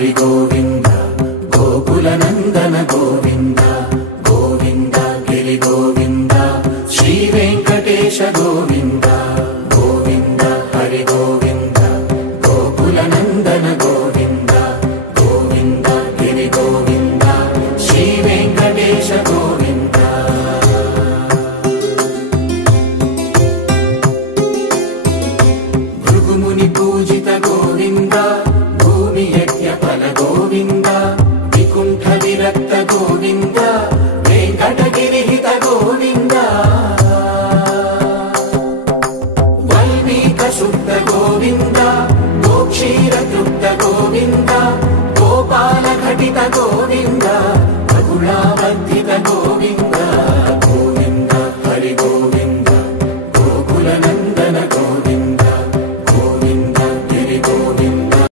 హరి గోవింద గోకుల నందన గోవింద గోవింద గిరి గోవింద శ్రీ వెంకటేశ గోవింద గోవింద హరి గోవింద గోకుల నందన గోవింద గోవింద గిరి గోవింద శ్రీ వెంకటేశ గోవింద. భృగుముని పూజిత గోవింద భూమి యజ్ఞ ఫల గోవింద వికుంఠ విరక్త గోవింద వెంకటగిరిహిత గోవింద వల్మీక శుద్ధ గోవింద గోక్షీర తృప్త గోవింద గోపాల ఘటిత గోవింద బహుళావర్ధిత గోవింద